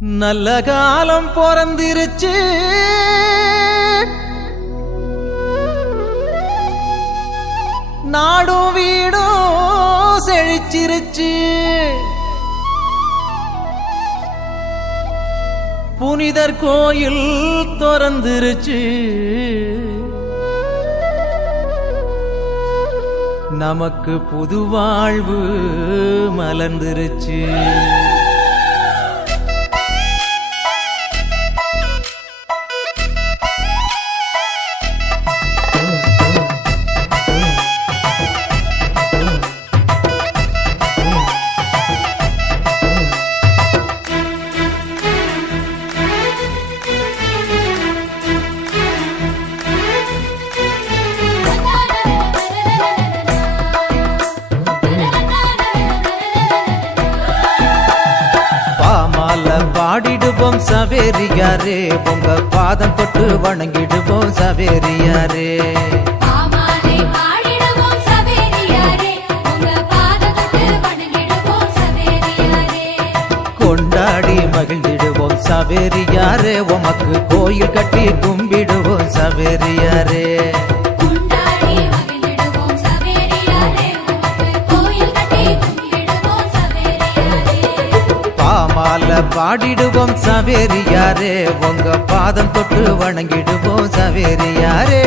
நல்ல காலம் பிறந்திருச்சு, நாடும் வீடும் செழிச்சிருச்சு. புனிதர் கோயில் திறந்துருச்சு, நமக்கு புது வாழ்வு மலர்ந்துருச்சு. பாடிடுவோம் சவேரியாரே, உங்க பாதம் தொட்டு வணங்கிடுவோம் சவேரியாரே. கொண்டாடி மகிழ்ந்திடுவோம் சவேரியாரே, உமக்கு கோயில் கட்டி கும்பிடுவோம் சவேரியாரே. பாடிடுவோம் சவேரியாரே, உங்க பாதம் தொட்டு வணங்கிடுவோம் சவேரியாரே.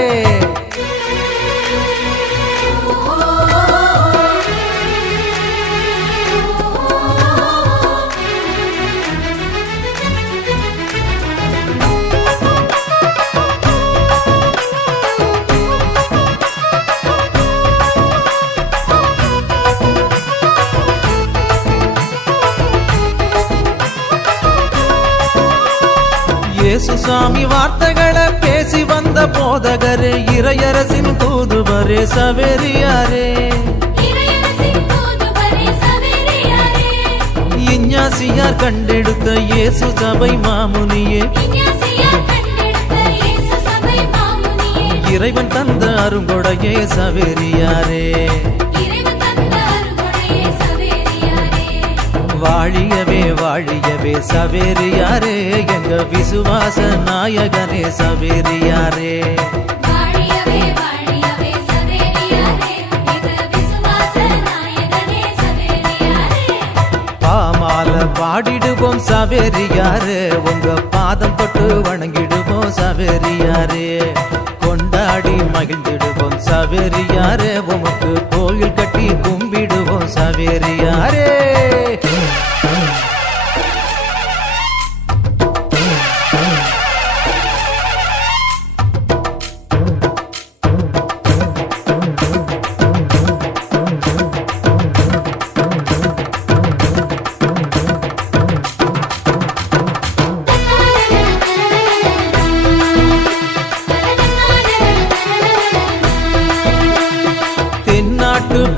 இயேசுசாமி வார்த்தைகளை பேசி வந்த போதகரே, இறையரசின் தூதுவரே சவேரியாரே. இஞ்ஞாசியார் கண்டெடுத்த இயேசு சபை மாமுனியே, இறைவன் தந்த அருங்கொடையே சவேரியாரே. வாழியவே வாழியவே சவேரியாரே, எங்க விசுவாச நாயகனே சவேரியாரே. பாமால பாடிடுவோம் சவேரியாரே, உங்க பாதம் தொட்டு வணங்கிடுவோம் சவேரியாரே. கொண்டாடி மகிழ்ந்திடுவோம் சவேரியாரே, உமக்கு கோயில் கட்டி கும்பிடுவோம் சவேரியாரே.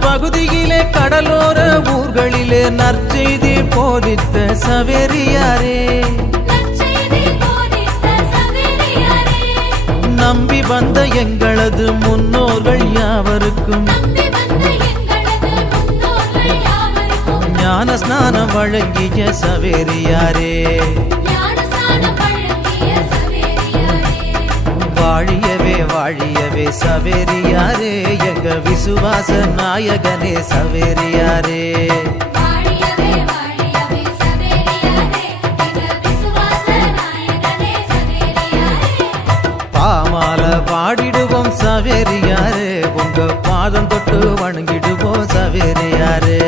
பகுதியிலே கடலோர ஊர்களிலே நற்செய்தி போதித்த சவேரியாரே. நம்பி வந்த எங்களது முன்னோர்கள் யாவருக்கும் ஞான ஸ்நானம் வழங்கிய சவேரியாரே. வாழியவே வாழியவே சவேரியாரே, எங்க விசுவாச நாயகனே சவேரியாரே. பாமால பாடிடுவோம் சவேரியாரே, உங்க பாதம் தொட்டு வணங்கிடுவோம் சவேரியாரே.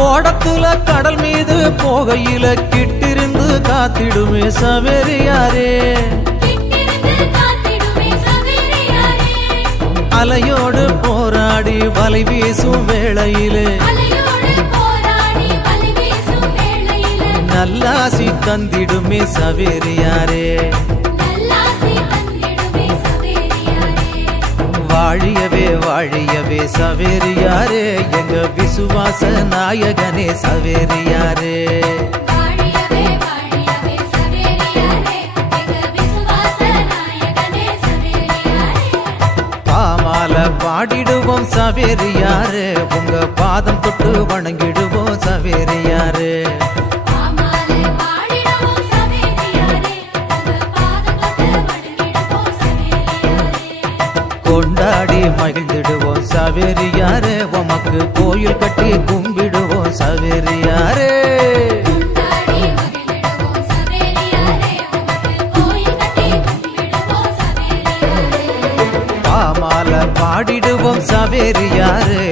ஓடத்துல கடல் மீது போகையில கிட்டிருந்து காத்திடுமே சவேரியாரே. அலையோடு போராடி வலை வீசும் வேளையிலே நல்லாசி தந்திடுமே சவேரியாரே. வாழியவே சவேரியாரே எங்க விசுவாச நாயகனே சவேரியாரே வாழியவே வாழியவே சவேரியாரே எங்க விசுவாச நாயகனே சவேரியாரே பாமால பாடிடுவோம் சவேரியாரே உங்க பாதம் தொட்டு வணங்கிடுவோம் சவேரியாரே பாமாலை பாடிடுவோம் சவேரியாரே உங்க பாதம் தொட்டு வணங்கிடுவோம் சவேரியாரே கொண்டாடி மகிழ்ந்திடுவோம் சவேரியாரே உமக்கு கோயில் கட்டி கும்பிடுவோம் சவேரியாரே கொண்டாடி மகிழ்ந்திடுவோம் சவேரியாரே உமக்கு கோயில் கட்டி கும்பிடுவோம் சவேரியாரே பாமால பாடிடுவோம் சவேரியாரே